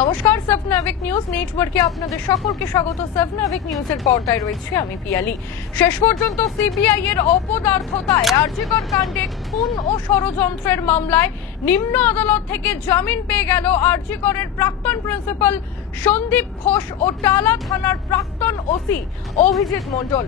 নমস্কার, সেভনাভিক নিউজ নেটওয়ার্কে আপনাদের সকলকে স্বাগত। সেভনাভিক নিউজের পর্দায় রয়েছে আমি পিয়ালি। শেষ পর্যন্ত সিবিআই এর অপদার্থতায় আরজিকর কাণ্ডে খুন ও ষড়যন্ত্রের মামলায় নিম্ন আদালত থেকে জামিন পেয়ে গেল আরজিকরের প্রাক্তন প্রিন্সিপাল সন্দীপ ঘোষ ও টালা থানার প্রাক্তন ওসি অভিজিৎ মণ্ডল।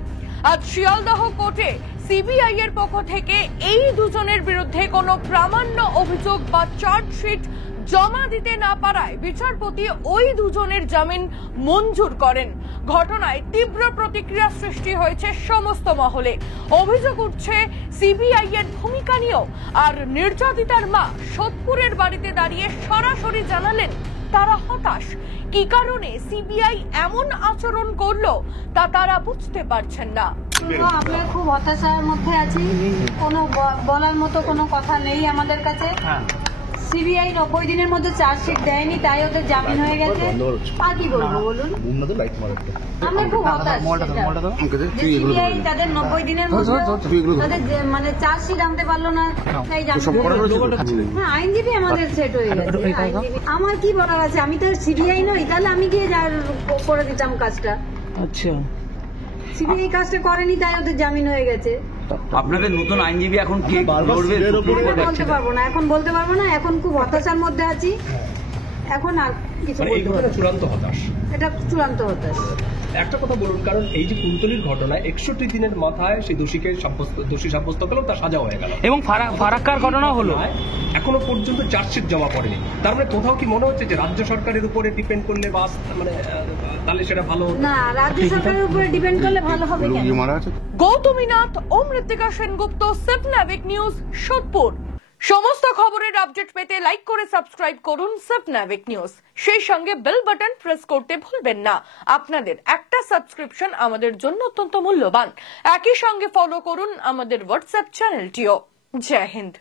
আজ শিয়ালদহ কোর্টে সিবিআই এর পক্ষ থেকে এই দুজনের বিরুদ্ধে কোনো প্রামাণ্য অভিযোগ বা চার্জশিট জমা দিতে না পারায় বিচারপতি ওই দুজনের জামিন মঞ্জুর করেন। ঘটনায় তীব্র প্রতিক্রিয়া সৃষ্টি হয়েছে সমস্ত মহলে। অভিযোগ উঠছে সিবিআই এর ভূমিকা নিয়েও। আর নির্যাতিতার মা সোদপুরের বাড়িতে দাঁড়িয়ে সরাসরি জানালেন তারা হতাশ। কি কারণে সিবিআই এমন আচরণ করলো তা তারা বুঝতে পারছেন না। আমরা খুব হতাশার মধ্যে আছি। কোনো বলার মতো কোনো কথা নেই আমাদের কাছে। সিবিআই 90 দিনের মধ্যে চার্জশিট দেয়নি, তাই ওদের জামিন হয়ে গেছে। আর কি বলবো বলুন, আমরা খুব হতাশ। সিবিআই তাদের 90 দিনের মধ্যে তাদের মানে চার্জশিট আনতে পারলো না, তাই জামিন। হ্যাঁ, আইনজীবী আমাদের সেট হয়ে গেছে। আমার কি বলার আছে, আমি তো সিবিআই নই, তাহলে আমি গিয়ে করে দিতাম কাজটা। আচ্ছা, সিবিআই কাজটা করেনি, তাই ওদের জামিন হয়ে গেছে। আপনাদের নতুন আইনজীবী এখন কি লড়বে? বলতে পারবো না, এখন বলতে পারবো না। এখন খুব হতাশার মধ্যে আছি। এখন আর কিছু বলতে পারবো না। চূড়ান্ত হতাশ, এটা চূড়ান্ত হতাশ। একটা কথা বলুন, কারণ এই যে কুলতলির ঘটনায় 61 দিনের মাথায় সেই দোষী সাব্যস্ত পেল, তার সাজা হয়ে গেল এবং ফারাক্কার ঘটনা হলো, এখনো পর্যন্ত চার্জশিট জমা পড়েনি। তার মানে কোথাও কি মনে হচ্ছে যে রাজ্য সরকারের উপরে ডিপেন্ড করলে বাস মানে তাহলে সেটা ভালো না, রাজ্য সরকারের উপরে ডিপেন্ড করলে ভালো হবে কেন? গৌতমী নাথ ও মৃত্তিকা সেনগুপ্ত, সেভনাভিক নিউজ, সোদপুর। সমস্ত খবরের আপডেট পেতে লাইক করে সাবস্ক্রাইব করুন সেভনাভিক নিউজ। সেই সঙ্গে বেল বাটন প্রেস করতে ভুলবেন না। আপনাদের একটা সাবস্ক্রিপশন আমাদের জন্য অত্যন্ত মূল্যবান। একই সঙ্গে ফলো করুন আমাদের হোয়াটসঅ্যাপ চ্যানেলটিও। জয় হিন্দ।